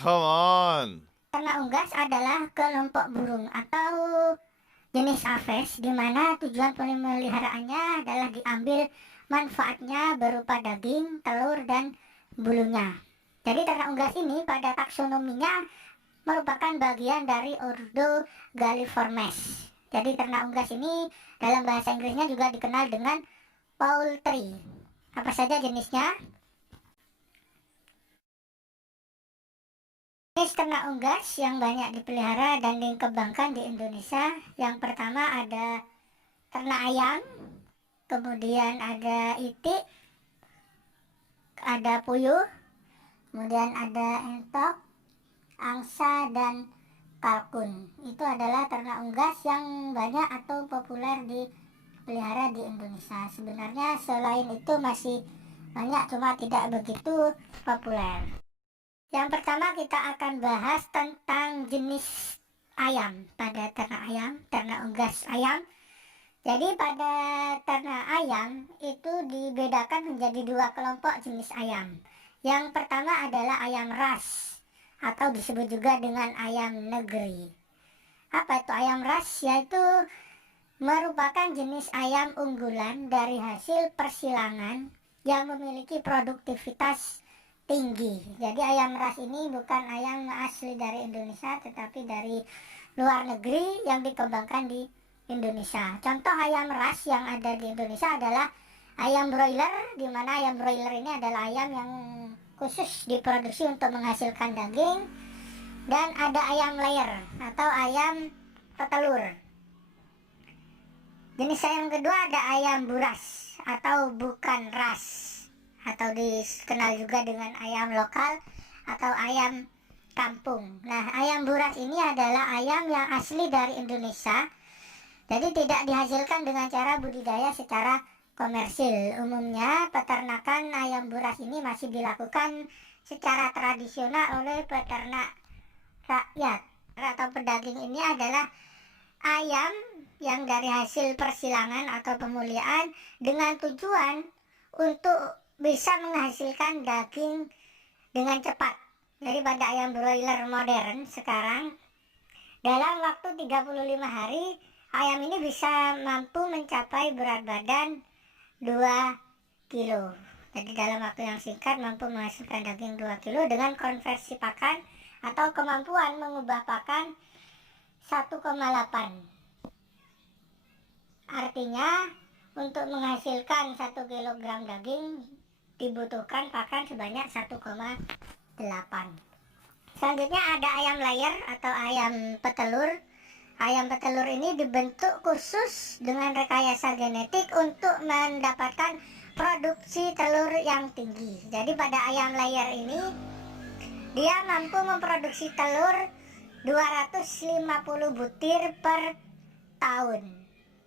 Come on. Ternak unggas adalah kelompok burung atau jenis aves di mana tujuan pemeliharaannya adalah diambil manfaatnya berupa daging, telur, dan bulunya. Jadi ternak unggas ini pada taksonominya merupakan bagian dari ordo Galliformes. Jadi ternak unggas ini dalam bahasa Inggrisnya juga dikenal dengan poultry. Apa saja jenisnya? Jenis ternak unggas yang banyak dipelihara dan dikembangkan di Indonesia, yang pertama ada ternak ayam, kemudian ada itik, ada puyuh, kemudian ada entok, angsa, dan kalkun. Itu adalah ternak unggas yang banyak atau populer dipelihara di Indonesia. Sebenarnya selain itu masih banyak, cuma tidak begitu populer. Yang pertama kita akan bahas tentang jenis ayam pada ternak ayam, ternak unggas ayam. Jadi pada ternak ayam itu dibedakan menjadi dua kelompok jenis ayam. Yang pertama adalah ayam ras atau disebut juga dengan ayam negeri. Apa itu ayam ras? Yaitu merupakan jenis ayam unggulan dari hasil persilangan yang memiliki produktivitas tinggi. Jadi ayam ras ini bukan ayam asli dari Indonesia, tetapi dari luar negeri yang dikembangkan di Indonesia. Contoh ayam ras yang ada di Indonesia adalah ayam broiler, di mana ayam broiler ini adalah ayam yang khusus diproduksi untuk menghasilkan daging, dan ada ayam layer atau ayam petelur. Jenis ayam kedua ada ayam buras atau bukan ras, atau dikenal juga dengan ayam lokal atau ayam kampung. Nah, ayam buras ini adalah ayam yang asli dari Indonesia, jadi tidak dihasilkan dengan cara budidaya secara komersil. Umumnya peternakan ayam buras ini masih dilakukan secara tradisional oleh peternak rakyat atau pedaging. Ini adalah ayam yang dari hasil persilangan atau pemuliaan dengan tujuan untuk bisa menghasilkan daging dengan cepat. Jadi pada ayam broiler modern sekarang, dalam waktu 35 hari ayam ini bisa mampu mencapai berat badan 2 kilo. Jadi dalam waktu yang singkat mampu menghasilkan daging 2 kilo dengan konversi pakan atau kemampuan mengubah pakan 1,8. Artinya untuk menghasilkan 1 kilogram daging dibutuhkan pakan sebanyak 1,8. Selanjutnya ada ayam layer atau ayam petelur. Ayam petelur ini dibentuk khusus dengan rekayasa genetik untuk mendapatkan produksi telur yang tinggi. Jadi pada ayam layer ini dia mampu memproduksi telur 250 butir per tahun.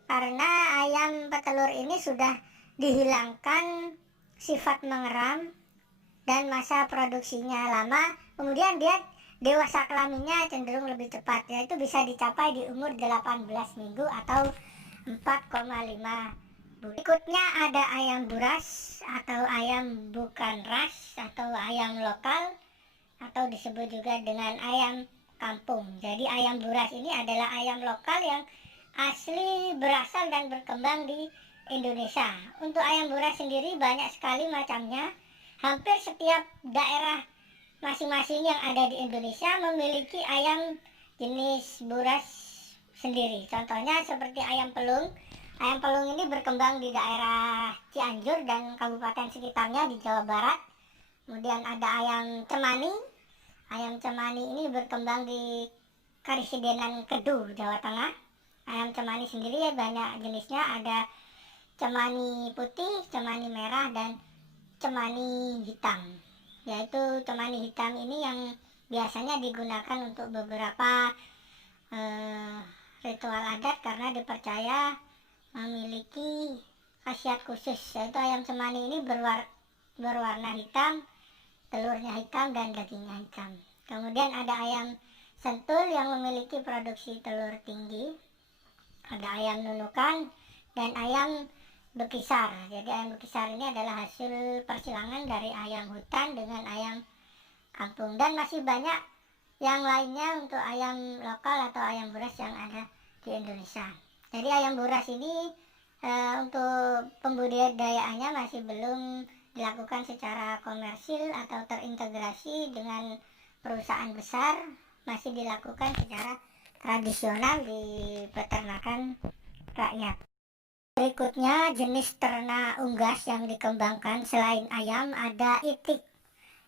Karena ayam petelur ini sudah dihilangkan sifat mengeram dan masa produksinya lama, kemudian dia dewasa kelaminnya cenderung lebih cepat, yaitu bisa dicapai di umur 18 minggu atau 4,5 bulan. Berikutnya ada ayam buras atau ayam bukan ras atau ayam lokal atau disebut juga dengan ayam kampung. Jadi ayam buras ini adalah ayam lokal yang asli berasal dan berkembang di Indonesia. Untuk ayam buras sendiri banyak sekali macamnya. Hampir setiap daerah masing-masing yang ada di Indonesia memiliki ayam jenis buras sendiri. Contohnya seperti ayam pelung. Ayam pelung ini berkembang di daerah Cianjur dan kabupaten sekitarnya di Jawa Barat. Kemudian ada ayam cemani. Ayam cemani ini berkembang di Karisidenan Kedu, Jawa Tengah. Ayam cemani sendiri banyak jenisnya, ada cemani putih, cemani merah, dan cemani hitam. Yaitu cemani hitam ini yang biasanya digunakan untuk beberapa ritual adat karena dipercaya memiliki khasiat khusus. Yaitu ayam cemani ini berwarna hitam, telurnya hitam, dan dagingnya hitam. Kemudian ada ayam sentul yang memiliki produksi telur tinggi. Ada ayam nunukan dan ayam bekisar. Jadi ayam bekisar ini adalah hasil persilangan dari ayam hutan dengan ayam kampung. Dan masih banyak yang lainnya untuk ayam lokal atau ayam buras yang ada di Indonesia. Jadi ayam buras ini untuk pembudidayaannya masih belum dilakukan secara komersil atau terintegrasi dengan perusahaan besar, masih dilakukan secara tradisional di peternakan rakyat. Berikutnya jenis ternak unggas yang dikembangkan selain ayam ada itik.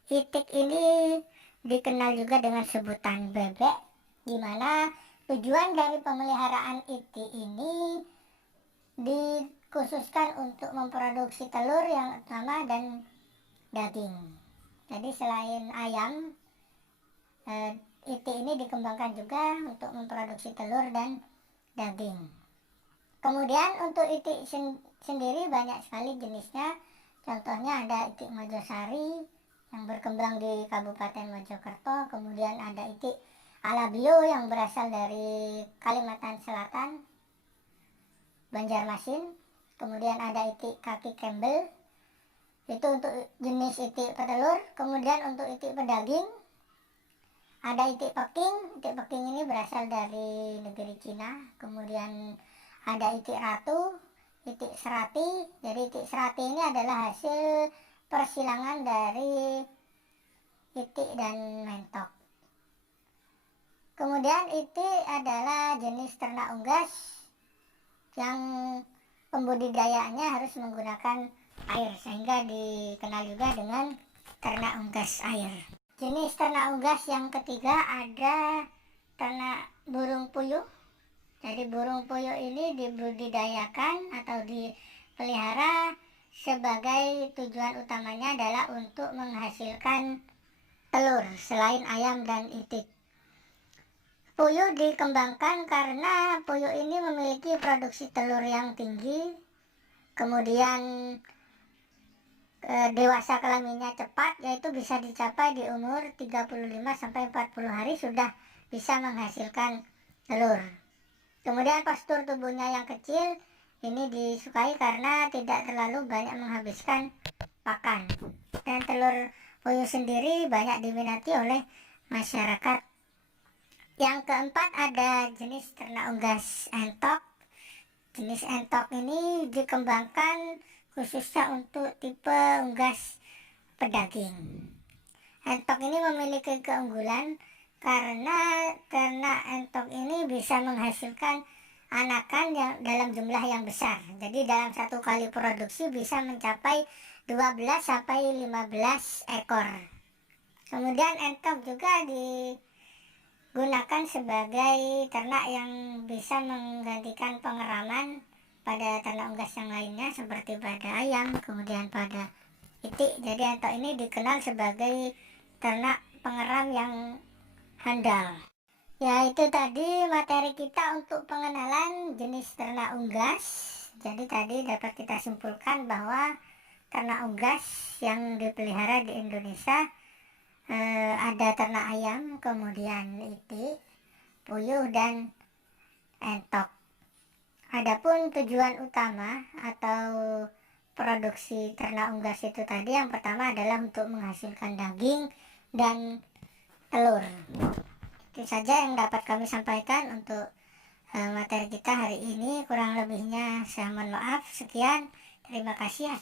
Itik ini dikenal juga dengan sebutan bebek, di mana tujuan dari pemeliharaan itik ini dikhususkan untuk memproduksi telur yang utama dan daging. Jadi selain ayam, itik ini dikembangkan juga untuk memproduksi telur dan daging. Kemudian untuk itik sendiri banyak sekali jenisnya. Contohnya ada itik Mojosari yang berkembang di Kabupaten Mojokerto. Kemudian ada itik Alabio yang berasal dari Kalimantan Selatan, Banjarmasin. Kemudian ada itik kaki Campbell, itu untuk jenis itik petelur. Kemudian untuk itik pedaging ada itik Peking. Itik Peking ini berasal dari negeri Cina. Kemudian ada itik ratu, itik serati. Jadi itik serati ini adalah hasil persilangan dari itik dan mentok. Kemudian itik adalah jenis ternak unggas yang pembudidayaannya harus menggunakan air, sehingga dikenal juga dengan ternak unggas air. Jenis ternak unggas yang ketiga ada ternak burung puyuh. Jadi burung puyuh ini dibudidayakan atau dipelihara sebagai tujuan utamanya adalah untuk menghasilkan telur selain ayam dan itik. Puyuh dikembangkan karena puyuh ini memiliki produksi telur yang tinggi, kemudian dewasa kelaminnya cepat, yaitu bisa dicapai di umur 35-40 hari sudah bisa menghasilkan telur. Kemudian postur tubuhnya yang kecil ini disukai karena tidak terlalu banyak menghabiskan pakan. Dan telur puyuh sendiri banyak diminati oleh masyarakat. Yang keempat ada jenis ternak unggas entok. Jenis entok ini dikembangkan khususnya untuk tipe unggas pedaging. Entok ini memiliki keunggulan karena ternak entok ini bisa menghasilkan anakan yang dalam jumlah yang besar. Jadi dalam satu kali produksi bisa mencapai 12-15 ekor. Kemudian entok juga digunakan sebagai ternak yang bisa menggantikan pengeraman pada ternak unggas yang lainnya seperti pada ayam, kemudian pada itik. Jadi entok ini dikenal sebagai ternak pengeram yang handal. Ya, itu tadi materi kita untuk pengenalan jenis ternak unggas. Jadi tadi dapat kita simpulkan bahwa ternak unggas yang dipelihara di Indonesia ada ternak ayam, kemudian itik, puyuh, dan entok. Adapun tujuan utama atau produksi ternak unggas itu tadi, yang pertama adalah untuk menghasilkan daging dan telur. Itu saja yang dapat kami sampaikan untuk materi kita hari ini. Kurang lebihnya saya mohon maaf. Sekian, terima kasih.